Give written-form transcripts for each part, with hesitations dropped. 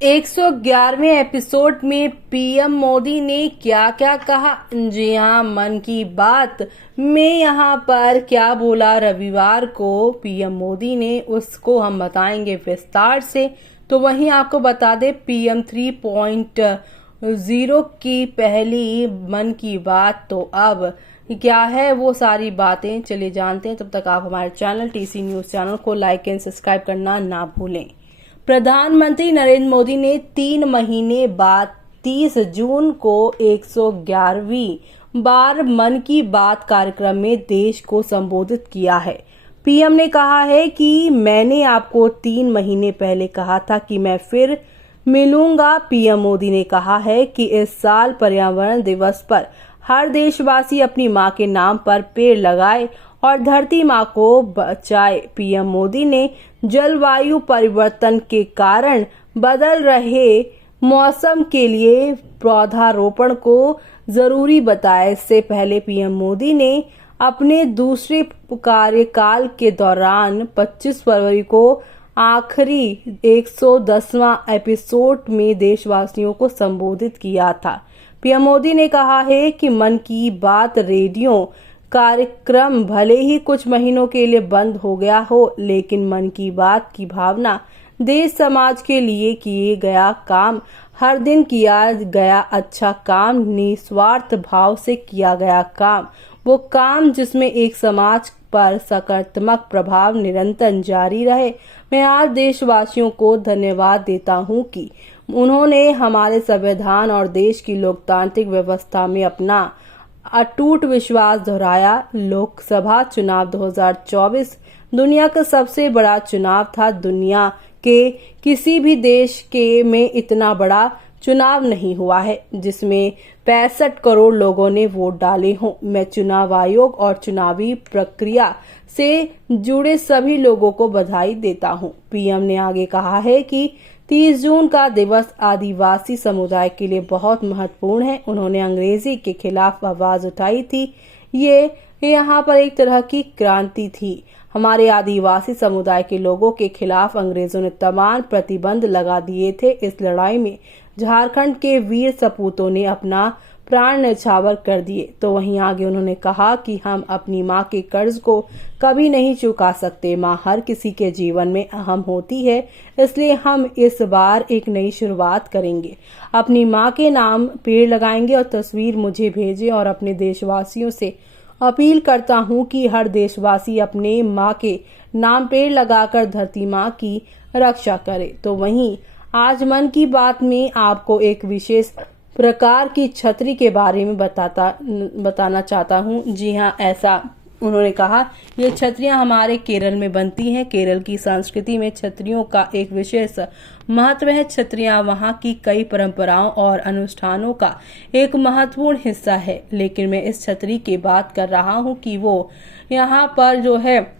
111वें episode में PM Modi ने क्या क्या कहा। जी हाँ, मन की बात में यहाँ पर क्या बोला रविवार को पीएम मोदी ने, उसको हम बताएंगे विस्तार से। तो वहीं आपको बता दें, पीएम 3.0 की पहली मन की बात तो अब क्या है वो सारी बातें चलिए जानते हैं। तब तक आप हमारे चैनल टीसी न्यूज चैनल को लाइक एंड सब्सक्राइब करना ना भूलें। प्रधानमंत्री नरेंद्र मोदी ने 3 महीने बाद 30 जून को 111वीं बार मन की बात कार्यक्रम में देश को संबोधित किया है। पीएम ने कहा है कि मैंने आपको 3 महीने पहले कहा था कि मैं फिर मिलूंगा। पीएम मोदी ने कहा है कि इस साल पर्यावरण दिवस पर हर देशवासी अपनी मां के नाम पर पेड़ लगाए और धरती मां को बचाए। पीएम मोदी ने जलवायु परिवर्तन के कारण बदल रहे मौसम के लिए पौधारोपण को जरूरी बताया। इससे पहले पीएम मोदी ने अपने दूसरे कार्यकाल के दौरान 25 फरवरी को आखिरी 110वां एपिसोड में देशवासियों को संबोधित किया था। पीएम मोदी ने कहा है कि मन की बात रेडियो कार्यक्रम भले ही कुछ महीनों के लिए बंद हो गया हो, लेकिन मन की बात की भावना देश समाज के लिए किए गया काम, हर दिन किया गया अच्छा काम, निस्वार्थ भाव से किया गया काम, वो काम जिसमें एक समाज पर सकारात्मक प्रभाव निरंतर जारी रहे। मैं आज देशवासियों को धन्यवाद देता हूं कि उन्होंने हमारे संविधान और देश की लोकतांत्रिक व्यवस्था में अपना अटूट विश्वास दोहराया। लोकसभा चुनाव 2024 दुनिया का सबसे बड़ा चुनाव था। दुनिया के किसी भी देश के में इतना बड़ा चुनाव नहीं हुआ है जिसमें 65 करोड़ लोगों ने वोट डाले हों। मैं चुनाव आयोग और चुनावी प्रक्रिया से जुड़े सभी लोगों को बधाई देता हूं। पीएम ने आगे कहा है कि 30 जून का दिवस आदिवासी समुदाय के लिए बहुत महत्वपूर्ण है। उन्होंने अंग्रेजी के खिलाफ आवाज उठाई थी। ये यहाँ पर एक तरह की क्रांति थी। हमारे आदिवासी समुदाय के लोगों के खिलाफ अंग्रेजों ने तमाम प्रतिबंध लगा दिए थे। इस लड़ाई में झारखंड के वीर सपूतों ने अपना प्राण न्यौछावर कर दिए। तो वहीं आगे उन्होंने कहा कि हम अपनी माँ के कर्ज को कभी नहीं चुका सकते। माँ हर किसी के जीवन में अहम होती है, इसलिए हम इस बार एक नई शुरुआत करेंगे। अपनी माँ के नाम पेड़ लगाएंगे और तस्वीर मुझे भेजें और अपने देशवासियों से अपील करता हूँ कि हर देशवासी अपने माँ के नाम पेड़ लगाकर धरती माँ की रक्षा करे। तो वहीं आज मन की बात में आपको एक विशेष प्रकार की छतरी के बारे में बताना चाहता हूँ। जी हाँ, ऐसा उन्होंने कहा। ये छतरियां हमारे केरल में बनती हैं। केरल की संस्कृति में छतरियों का एक विशेष महत्व है। छतरियां वहां की कई परंपराओं और अनुष्ठानों का एक महत्वपूर्ण हिस्सा है। लेकिन मैं इस छतरी की बात कर रहा हूं कि वो यहाँ पर जो है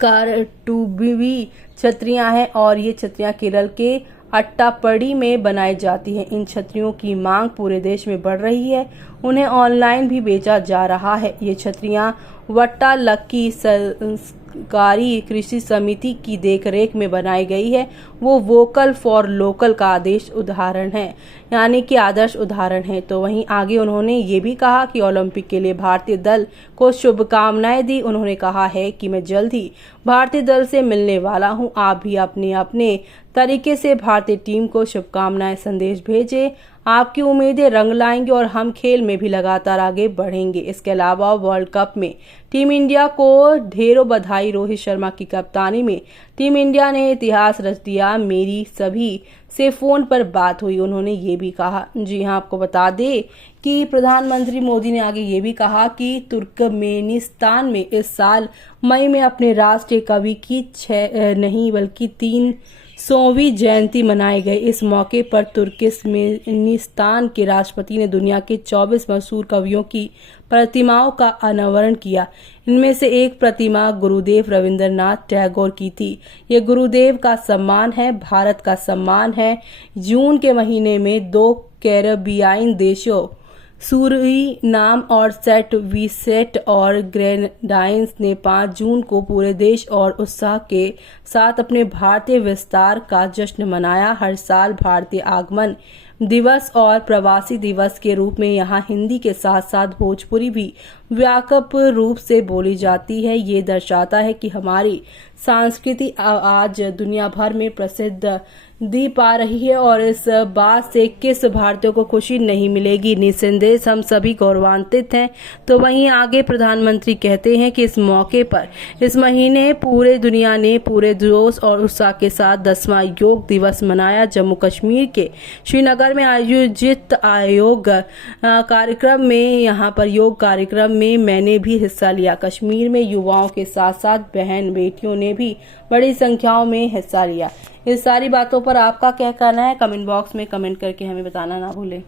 कारटुबी छतरियां हैं और ये छतरियां केरल के अट्टापड़ी में बनाई जाती हैं। इन छतरियों की मांग पूरे देश में बढ़ रही है। उन्हें ऑनलाइन भी बेचा जा रहा है। ये छतरियां वट्टालक्की सहकारी कृषि समिति की देखरेख में बनाई गई है। वो वोकल फॉर लोकल का आदर्श उदाहरण है। तो वहीं आगे उन्होंने ये भी कहा कि ओलंपिक के लिए भारतीय दल को शुभकामनाएं दी। उन्होंने कहा है कि मैं जल्द ही भारतीय दल से मिलने वाला हूं। आप भी अपने अपने तरीके से भारतीय टीम को शुभकामनाएं संदेश भेजें। आपकी उम्मीदें रंग लाएंगे और हम खेल में भी लगातार आगे बढ़ेंगे। इसके अलावा वर्ल्ड कप में टीम इंडिया को ढेरों बधाई। रोहित शर्मा की कप्तानी में टीम इंडिया ने इतिहास रच दिया। मेरी सभी से फोन पर बात हुई, उन्होंने ये भी कहा। जी हाँ, आपको बता दें कि प्रधानमंत्री मोदी ने आगे ये भी कहा कि तुर्कमेनिस्तान में इस साल मई में अपने राष्ट्रीय कवि की 6 नहीं बल्कि 300वीं जयंती मनाई गई। इस मौके पर तुर्कमेनिस्तान के राष्ट्रपति ने दुनिया के 24 मशहूर कवियों की प्रतिमाओं का अनावरण किया। इनमें से एक प्रतिमा गुरुदेव रविंद्रनाथ टैगोर की थी। ये गुरुदेव का सम्मान है, भारत का सम्मान है। जून के महीने में 2 कैरेबियाई देशों सूरीनाम और सेंट विंसेंट और ग्रेनाडाइंस ने 5 जून को पूरे देश और उत्साह के साथ अपने भारतीय विस्तार का जश्न मनाया। हर साल भारतीय आगमन दिवस और प्रवासी दिवस के रूप में यहाँ हिंदी के साथ साथ भोजपुरी भी व्यापक रूप से बोली जाती है। ये दर्शाता है कि हमारी संस्कृति आज दुनिया भर में प्रसिद्ध दी पा रही है और इस बात से किस भारतीय को खुशी नहीं मिलेगी। निसंदेह हम सभी गौरवान्वित हैं। तो वहीं आगे प्रधानमंत्री कहते हैं कि इस मौके पर इस महीने पूरे दुनिया ने पूरे जोश और उत्साह के साथ 10वां योग दिवस मनाया। जम्मू कश्मीर के श्रीनगर में आयोजित कार्यक्रम में यहाँ पर योग कार्यक्रम में मैंने भी हिस्सा लिया। कश्मीर में युवाओं के साथ साथ बहन बेटियों ने भी बड़ी संख्याओं में हिस्सा लिया। इस सारी बातों पर आपका क्या कहना है, कमेंट बॉक्स में कमेंट करके हमें बताना ना भूलें।